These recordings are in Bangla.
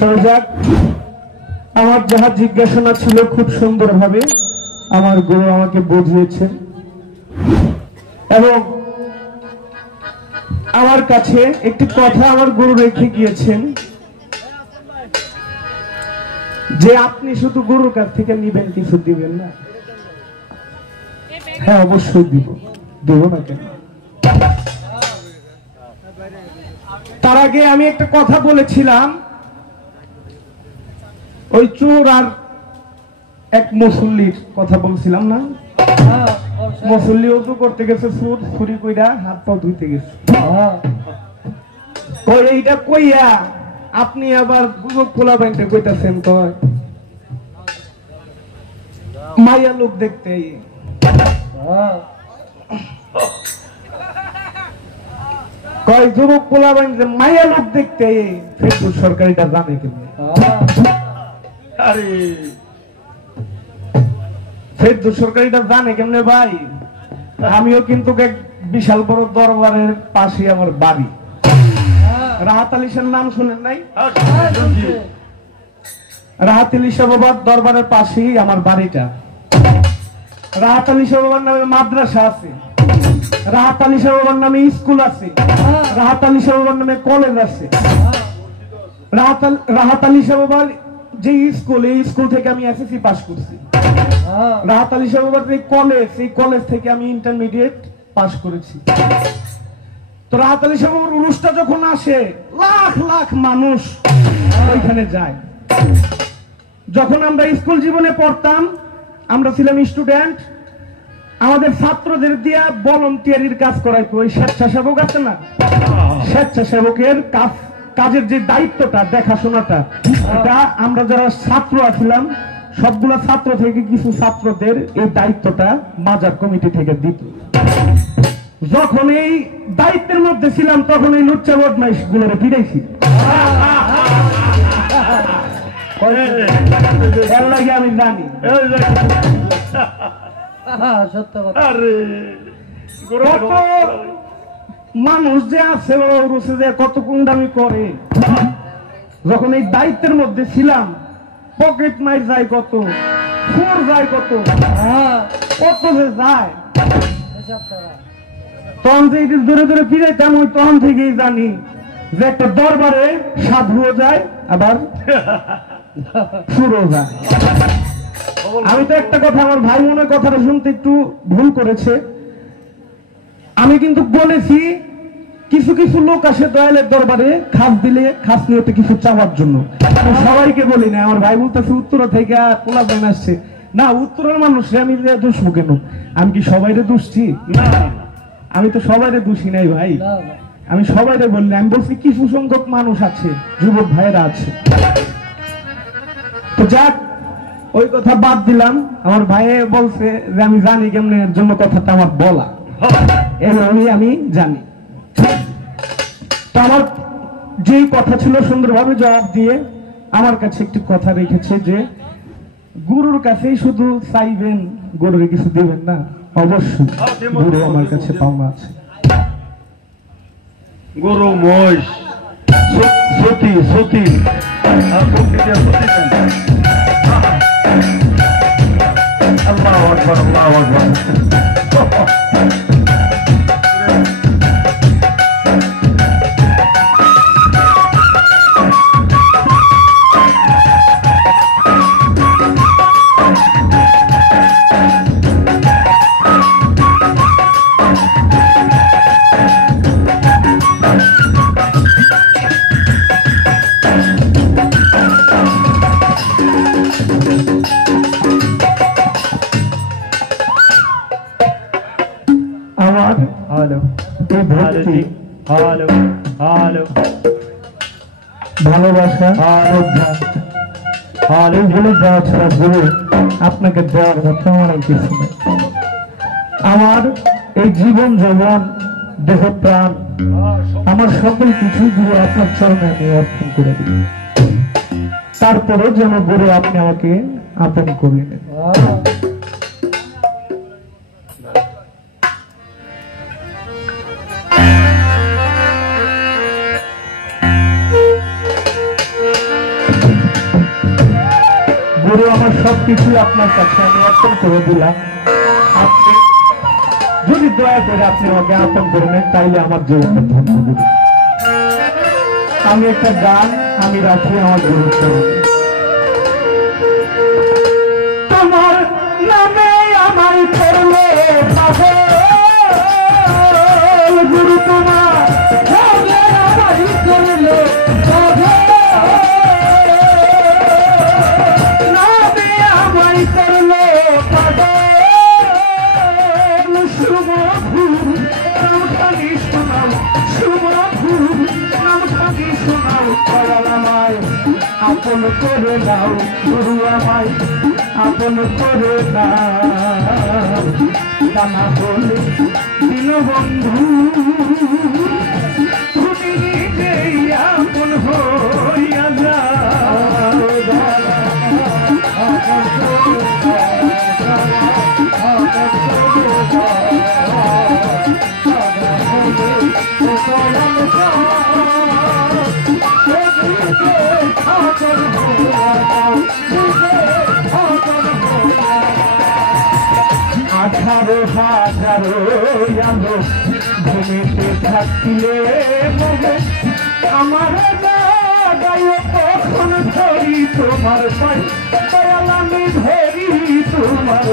যাক, আমার যাহা জিজ্ঞাসা ছিল খুব সুন্দরভাবে আমার গুরু আমাকে বুঝিয়েছেন এবং আমার কাছে একটি কথা আমার গুরু রেখে গিয়েছেন যে আপনি শুধু গুরুর কাছ থেকে নিবেন, কিছু দিবেন না। হ্যাঁ, অবশ্যই দেব না কেন। তার আগে আমি একটা কথা বলেছিলাম, ওই চোর আর এক মুসল্লির কথা বলছিলাম না? মুসল্লি উজু করতে গেছে, চোর ছুরি কইরা হাত পা ধুইতে গেছে। এইটা কইয়া আপনি আবার যুবক পোলা বাইনতে কইতাছেন কয় মাইয়া লোক দেখতে। কয় যুবক পোলা বাইনতে মাইয়া লোক দেখতে ফেসবুক সরকারিটা জানে কেমনে? আরে ফেসবুক সরকারিটা জানে কেমনে ভাই? আমিও কিন্তু এক বিশাল বড় দরবারের পাশে আমার বাড়ি। রাহাত আলী শাহর নাম শুনেন নাই? রাহাত আলী শাহ বাবার দরবারের পাশেই আমার বাড়িটা। রাহাত আলী শাহ বাবার নামে মাদ্রাসা আছে, রাহাত আলী শাহ বাবার নামে স্কুল আছে, রাহাত আলী শাহ বাবার নামে কলেজ আছে। রাহাত আলী শাহ বাবার যে স্কুল, এই স্কুল থেকে আমি এসএসসি পাস করছি। রাহাত আলী শাহ বাবার যে কলেজ, এই কলেজ থেকে আমি ইন্টারমিডিয়েট পাস করেছি। তো রাহাত আলী শাহ বাবার উরুসটা যখন আসে, লাখ লাখ মানুষ ওইখানে যায়। যখন আমরা স্কুল জীবনে পড়তাম, আমরা ছিলাম স্টুডেন্ট, আমাদের ছাত্রদের দিয়ে ভলান্টিয়ারির কাজ করাইতো। ওই স্বেচ্ছাসেবক আছে না, স্বেচ্ছাসেবকের কাজের যে দায়িত্বটা, দেখাশোনাটা, এটা আমরা যারা ছাত্র আছিলাম সবগুলা ছাত্র থেকে কিছু ছাত্রদের এই দায়িত্বটা মাজার কমিটি থেকে দিত। যখন এই দায়িত্বের মধ্যে ছিলাম তখন এই লুচ্চা বদমাইশ গুলোরে ফিরেছি। আমি জানি মানুষ যে আছে কত কুন্ডামি করে। যখন এই দায়িত্বের মধ্যে ছিলাম, পকেট মাইর যায় কত, ফুর যায় কত, কত যে যায়। তখন যে ধরে ধরে ফিরাইতাম, ওই তখন থেকেই জানি যে একটা দরবারে সাধুও যায় আবার সুরও যায়। আমি তো একটা কথা, আমার ভাই মনে কথাটা শুনতে একটু ভুল করেছে। আমি কিন্তু বলেছি কিছু কিছু লোক আসে দয়ালের দরবারে খাস দিলে খাস নিয়ে কিছু চাওয়ার জন্য। সবাইকে বলি না। আমার ভাই বলতেছে উত্তরা থেকে পোলা বেন আসছে না, উত্তরের মানুষ আমি দুষবো কেন? আমি কি সবাইরে দুষছি? না, আমি তো সবাইরে দুষি নাই ভাই। আমি সবাইরে বললি, আমি বলছি কিছু সংখ্যক মানুষ আছে, যুবক ভাইয়েরা আছে। তো যাক, ওই কথা বাদ দিলাম। আমার ভাই বলছে যে আমি জানি কেমনে, এর জন্য কথাটা আমার বলা, এভাবেই আমি জানি। তো আমার যেই কথা ছিল সুন্দরভাবে জবাব দিয়ে আমার কাছে একটি কথা রেখেছে যে গুরুর কাছেই শুধু চাইবেন, গুরুর কিছু দিবেন না। অবশ্যই গুরু আমার কাছে পাওনা আছে। গুরু মহিষ সতী সতী আল্লাহু আকবার, আল্লাহু আকবার। ভালোবাসা এইগুলো দেওয়া ছাড়া গুরু আপনাকে দেওয়ার কথা আমার কিছু নেই। আমার এই জীবন যৌবন দেহ প্রাণ আমার সকল কিছু গুরু আপনার চরণে আমি অর্পণ করে দিই। তারপরে যেন গুরু আপনি আমাকে আপন করে নেন। গুরু আমার সবকিছুই আপনার কাছে আমি অর্পণ করে দিলাম। আপনি যদি দয়া করে আপনি আমাকে আপন করে নেন তাইলে আমার জীবনটা ধন্য গুরু। আমি একটা গান আমি রাখি আমার গুরুর চরণে। তোমার নামে আমার করলে পাগল গুরু, তোমার নামে আমার করলে পাগল, নামে আমার করলে পাগল, সুমধু নামখানি শোনাও, সুমধু নামখানি শোনাও, দয়াল আমায় আপন করে নাও গুরু, আমায় আপন করে নাও, জানা বলে দীনবন্ধু তুমি নিজেই আপন হইয়া যাও, আপন আঠারো হাজারো আলো ভূমিতে থাকিলে মনে আমার গায় কখন ধরি তোমার পাই, দয়াল আমি ধরি তোমার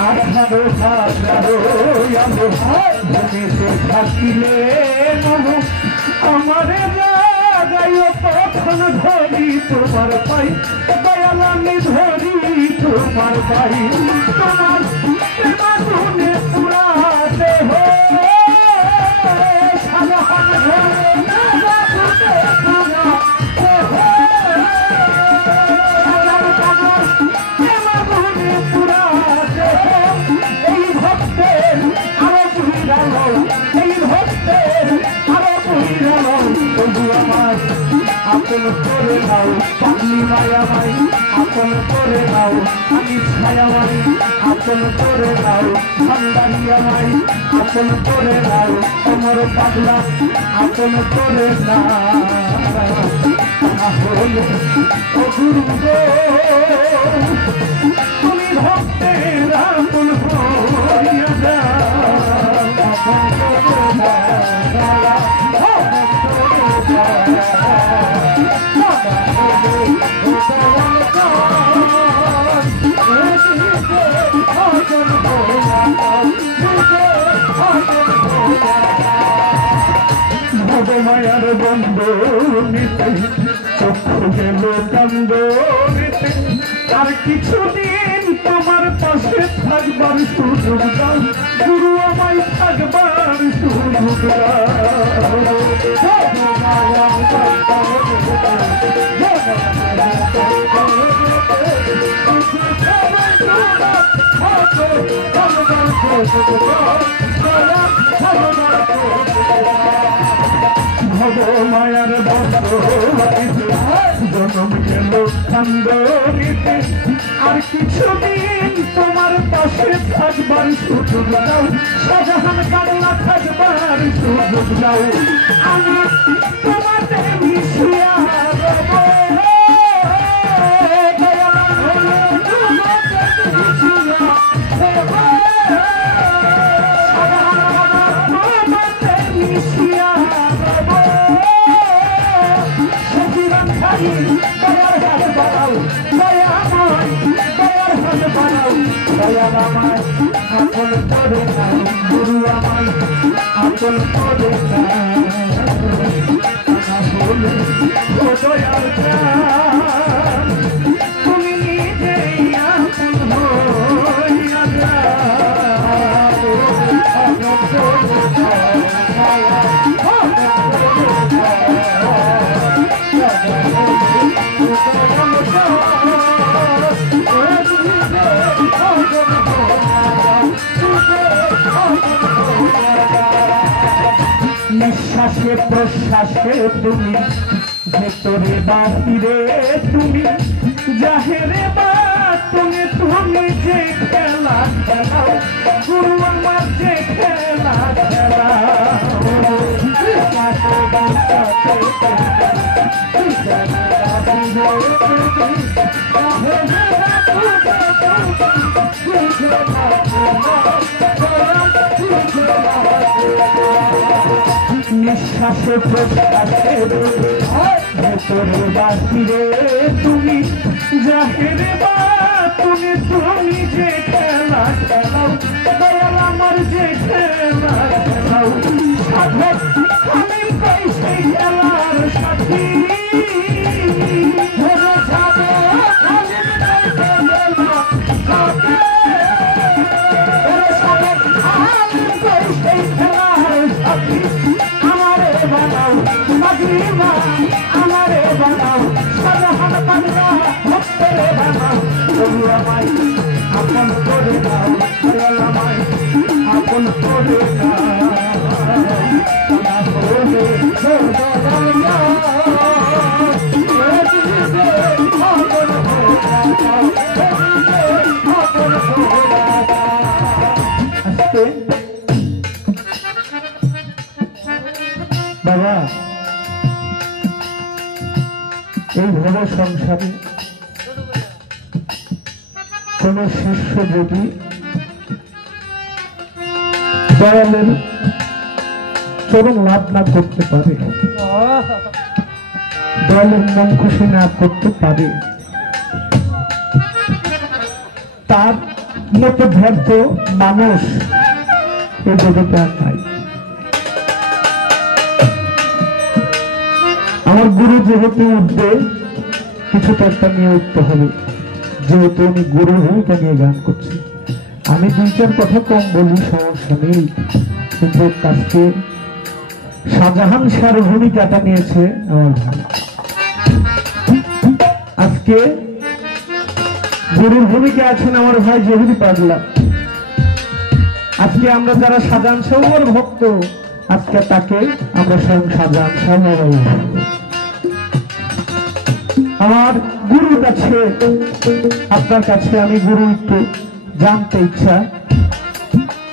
আঠারো হাজারো আলো ভূমিতে থাকিলে মনে আমার গায় কখন ধরি তোমার পাই, দয়াল আমি ধরি তোমার পাই, তোমার প্রেমাগুনে পুরা দেহ এই ভক্তের আরো বুঝানো, এই ভক্তের আরো বুঝানো, তবু আমার আপন করে নাও, পাগলি মায়া মাই আপন করে নাও, আমি ছায়া মাই আপন করে নাও, ভান্ডারিয়া মাই আপন করে নাও, তোমার পাগলা আপন করে নাও, তাহলে ও গুরু গো তুমি ভক্তের আপন হইয়া যাও, আপন করে নাও, ভবমায়ার বন্ধনীতে চক্ষু গেল কান্দনীতে, আর কিছুদিন তোমার পাশে থাকবার সুযোগ দাও গুরু, আমায় থাকবার সুযোগ দাও, ভবমায়ার বন্ধনীতে জন্ম গেল কান্দনীতে, আর কিছুদিন তোমার পাশে থাকবার সুযোগ দাও, শাহজাহান বাংলা থাকবার সুযোগ দাও, আমি তোমাদের মিশিয়া রব, দয়াল আমায় আপন করে নাও গুরু, আমায় আপন করে নাও, বলে ও দয়াল প্রাণ তুমি নিজেই আপন হইয়া যাও, আপন করে নিঃশ্বাসে প্রশ্বাসে তুমি ভেতরে বাহিরে তুমি জাহেরে বাতুনে তুমি যে খেলা খেলাও গুরু আমার যে খেলা নিঃশ্বাসে প্রশ্বাসে ভেতরে বাহিরে তুমি জাহেরে বাতুনে তুমি যে খেলা খেলাও দয়াল আমার যে খেলা খেলাও সাধক আমি পাই সেই খেলার সাথী আমারে বানাও সাধারণ বাংলা ভক্তরে বানাও তবু আমায় আপন করে দাও আমায় আপন করে বাবা এই ভব সংসারে কোন শিষ্য যদি দয়ালের চরম লাভ না করতে পারে, দয়ালের মন খুশি না করতে পারে, তার মতো ব্যর্থ মানুষ এই জগতে আর নাই। আমার গুরু যেহেতু উঠবে কিছু তো একটা নিয়ে উঠতে হবে, যেহেতু আমি গুরু ভূমিকা নিয়ে গান করছি। আমি দুই চার কথা কম বলি, সমস্যা নেই, কিন্তু আজকে শাহজাহান শাহর ভূমিকাটা নিয়েছে আমার ভাই। আজকে গুরুর ভূমিকা আছেন আমার ভাই জহুরি পাগলা। আজকে আমরা যারা শাহজাহান শাহর ভক্ত, আজকে তাকে আমরা স্বয়ং শাহজাহান শাহ আমার গুরুর কাছে, আপনার কাছে আমি গুরু একটু জানতে ইচ্ছা।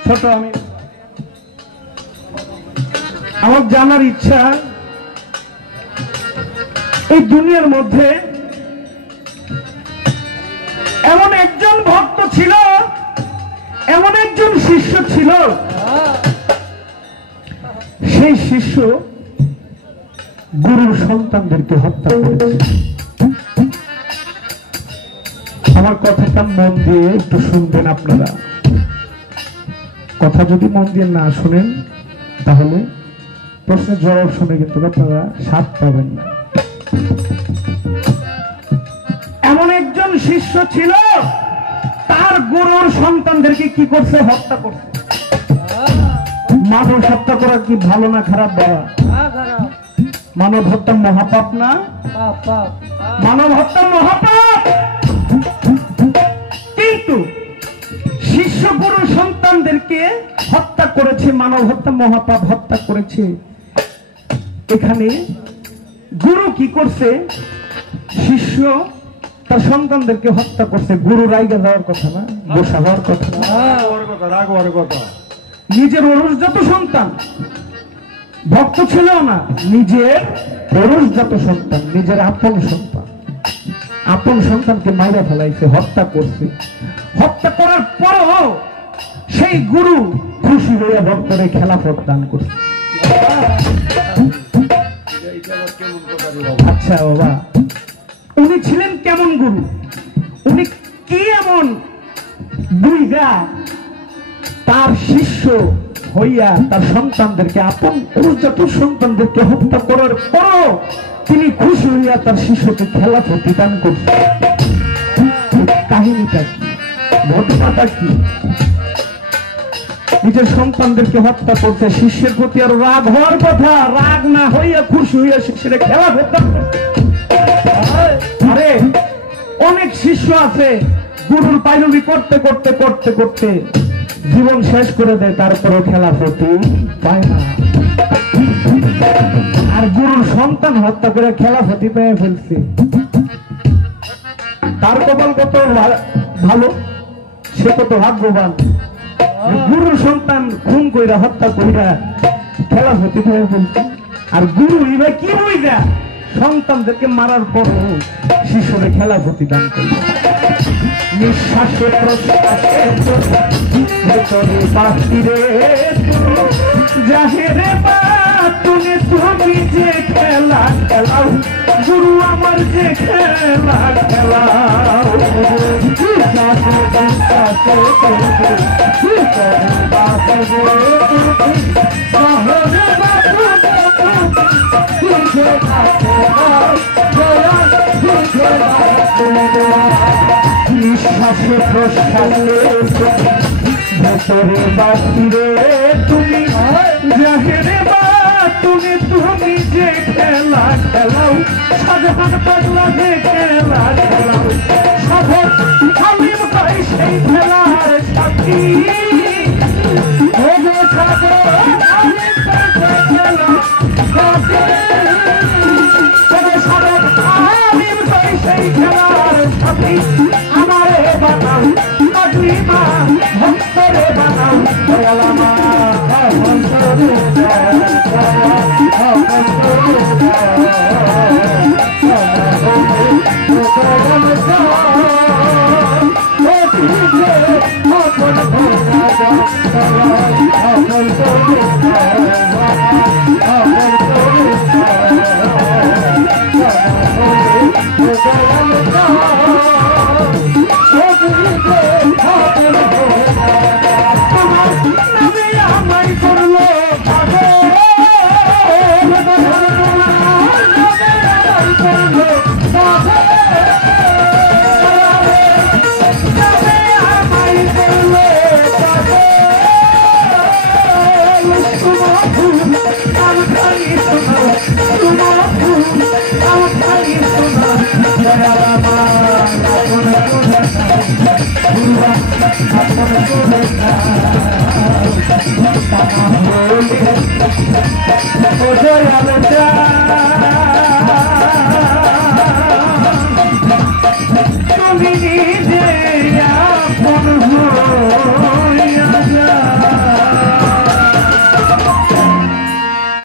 ছোট আমার জানার ইচ্ছা, এই দুনিয়ার মধ্যে এমন একজন ভক্ত ছিল, এমন একজন শিষ্য ছিল, সেই শিষ্য গুরুর সন্তানদেরকে হত্যা করেছে। আমার কথাটা মন দিয়ে একটু শুনবেন আপনারা। কথা যদি মন দিয়ে না শুনেন তাহলে প্রশ্নের জবাব শুনে কিন্তু আপনারা স্বাদ পাবেন না। এমন একজন শিষ্য ছিল, তার গুরুর সন্তানদেরকে কি করছে? হত্যা করছে। মানব হত্যা করা কি ভালো না খারাপ বাবা? মানব হত্যা মহাপাপ না? মানব হত্যা মহাপাপ। কিন্তু শিষ্য গুরু সন্তানদেরকে হত্যা করেছে, মানব হত্যা মহাপাপ হত্যা করেছে। এখানে গুরু কি করছে? শিষ্য তার সন্তানদেরকে হত্যা করছে। গুরু রাইগা যাওয়ার কথা না, বসা হওয়ার কথা না, নিজের অরুষজাত সন্তান, ভক্ত ছিল না, নিজের অরুষজাত সন্তান, নিজের আপন সন্তান, আপন সন্তানকে মাইরা ফেলাইছে, হত্যা করছে। হত্যা করার পরও সেই গুরু খুশি হইয়া ভক্তরে খেলাফত দান করছে। আচ্ছা বাবা, উনি ছিলেন কেমন গুরু? উনি কি এমন বুইগা তার শিষ্য হইয়া তার সন্তানদেরকে, আপন অরুষজাত সন্তানদেরকে হত্যা করার পরও তিনি খুশি হইয়া তার শিষ্যকে খেলাফত দান করছে? কাহিনীটা কি? ঘটনাটা কি? নিজের সন্তানদেরকে হত্যা করতে, শিষ্যের প্রতি আর রাগ হওয়ার কথা, রাগ না হইয়া খুশি হইয়া শিষ্যের খেলাফত দান করতে। আরে অনেক শিষ্য আছে গুরুর পাইরুবি করতে করতে করতে করতে জীবন শেষ করে দেয়, তারপরও খেলাফত পায় না। আর গুরুর সন্তান হত্যা করে খেলাফতি পেয়ে ফেলছে। তার কপাল কত ভালো, সে কত ভাগ্যবান। গুরুর সন্তান খুন কইরা হত্যা কইরা খেলাফতি পেয়ে ফেলছে। আর গুরু এবার কি বুঝা সন্তানদেরকে মারার পরও শিশুরে খেলাফতি দান করল। নিঃশ্বাসে প্রশ্বাসে ভেতরে বাহিরে জাহেরে বাতুনে তুমি যে খেলা খেলাও, গুরু আমার যে খেলা খেলাও। নিঃশ্বাসে প্রশ্বাসে ভেতরে বাহিরে তুমি জাহেরে বাতুনে তুমি যে খেলা খেলাও, সাধারণ পাগলা যে খেলা খেলাও। সাধক হালিম তাই সেই খেলার সাথী, আমারে বানাও পাগলিমা, ভক্তরে বানাও দয়ালামা, ভক্তরে Oh,